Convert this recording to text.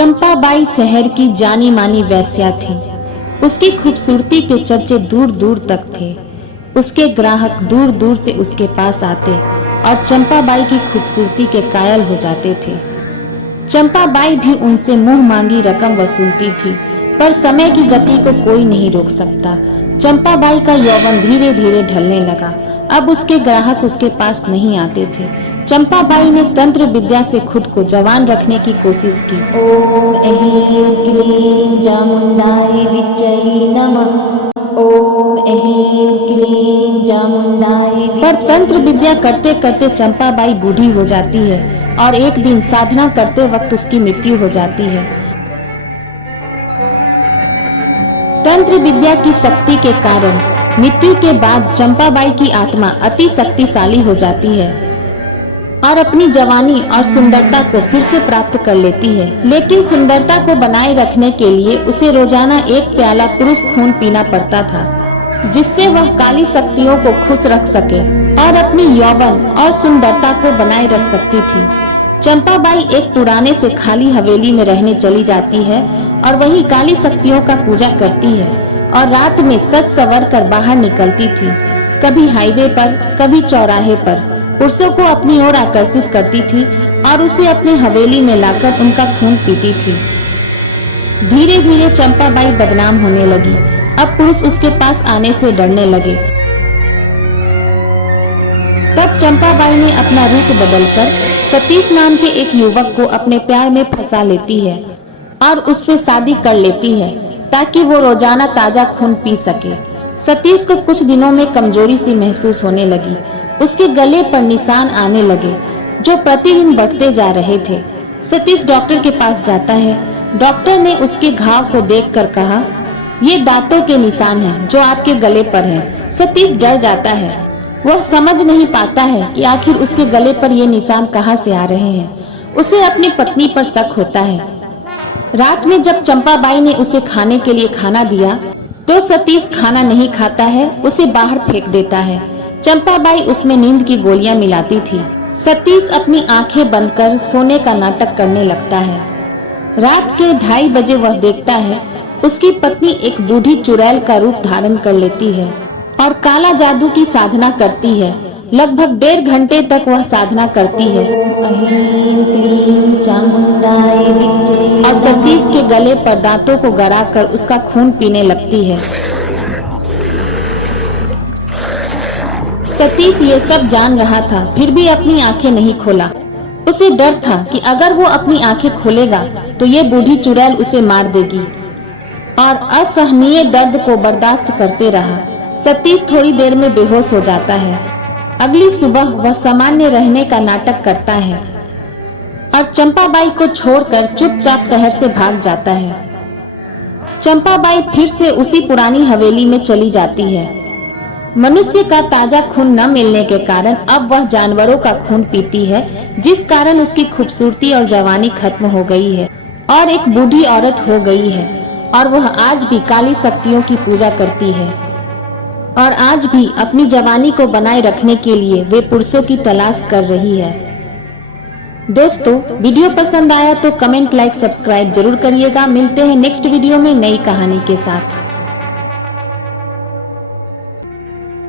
चंपाबाई शहर की जानी मानी वेश्या थी। उसकी खूबसूरती के चर्चे दूर दूर तक थे। उसके ग्राहक दूर दूर से उसके पास आते और चंपाबाई की खूबसूरती के कायल हो जाते थे। चंपाबाई भी उनसे मुंह मांगी रकम वसूलती थी, पर समय की गति को कोई नहीं रोक सकता। चंपाबाई का यौवन धीरे धीरे ढलने लगा। अब उसके ग्राहक उसके पास नहीं आते थे। चंपाबाई ने तंत्र विद्या से खुद को जवान रखने की कोशिश की। ओम ऐं क्लीं चामुंडाय विच्चै नमः। ओम ऐं क्लीं चामुंडाय। पर तंत्र विद्या करते करते चंपाबाई बूढ़ी हो जाती है और एक दिन साधना करते वक्त उसकी मृत्यु हो जाती है। तंत्र विद्या की शक्ति के कारण मृत्यु के बाद चंपाबाई की आत्मा अति शक्तिशाली हो जाती है और अपनी जवानी और सुंदरता को फिर से प्राप्त कर लेती है। लेकिन सुंदरता को बनाए रखने के लिए उसे रोजाना 1 प्याला पुरुष खून पीना पड़ता था, जिससे वह काली शक्तियों को खुश रख सके और अपनी यौवन और सुंदरता को बनाए रख सकती थी। चंपाबाई एक पुराने से खाली हवेली में रहने चली जाती है और वहीं काली शक्तियों का पूजा करती है और रात में सज संवर कर बाहर निकलती थी। कभी हाईवे पर, कभी चौराहे पर पुरुषों को अपनी ओर आकर्षित करती थी और उसे अपनी हवेली में लाकर उनका खून पीती थी। धीरे धीरे चंपाबाई बदनाम होने लगी। अब पुरुष उसके पास आने से डरने लगे। तब चंपाबाई ने अपना रूप बदलकर सतीश नाम के एक युवक को अपने प्यार में फंसा लेती है और उससे शादी कर लेती है ताकि वो रोजाना ताजा खून पी सके। सतीश को कुछ दिनों में कमजोरी सी महसूस होने लगी। उसके गले पर निशान आने लगे जो प्रतिदिन बढ़ते जा रहे थे। सतीश डॉक्टर के पास जाता है। डॉक्टर ने उसके घाव को देखकर कहा, ये दांतों के निशान हैं जो आपके गले पर हैं। सतीश डर जाता है। वह समझ नहीं पाता है कि आखिर उसके गले पर ये निशान कहाँ से आ रहे हैं। उसे अपनी पत्नी पर शक होता है। रात में जब चंपाबाई ने उसे खाने के लिए खाना दिया तो सतीश खाना नहीं खाता है, उसे बाहर फेंक देता है। चंपाबाई उसमें नींद की गोलियां मिलाती थी। सतीश अपनी आंखें बंद कर सोने का नाटक करने लगता है। रात के 2:30 बजे वह देखता है उसकी पत्नी एक बूढ़ी चुड़ैल का रूप धारण कर लेती है और काला जादू की साधना करती है। लगभग 1.5 घंटे तक वह साधना करती है और सतीश के गले पर दांतों को गड़ाकर उसका खून पीने लगती है। सतीश ये सब जान रहा था, फिर भी अपनी आंखें नहीं खोला। उसे डर था कि अगर वो अपनी आंखें खोलेगा तो ये बूढ़ी चुड़ैल उसे मार देगी और असहनीय दर्द को बर्दाश्त करते रहा। सतीश थोड़ी देर में बेहोश हो जाता है। अगली सुबह वह सामान्य रहने का नाटक करता है और चंपाबाई को छोड़कर चुपचाप शहर से भाग जाता है। चंपाबाई फिर से उसी पुरानी हवेली में चली जाती है। मनुष्य का ताजा खून न मिलने के कारण अब वह जानवरों का खून पीती है, जिस कारण उसकी खूबसूरती और जवानी खत्म हो गई है और एक बूढ़ी औरत हो गई है। और वह आज भी काली शक्तियों की पूजा करती है और आज भी अपनी जवानी को बनाए रखने के लिए वे पुरुषों की तलाश कर रही है। दोस्तों, वीडियो पसंद आया तो कमेंट, लाइक, सब्सक्राइब जरूर करिएगा। मिलते हैं नेक्स्ट वीडियो में नई कहानी के साथ।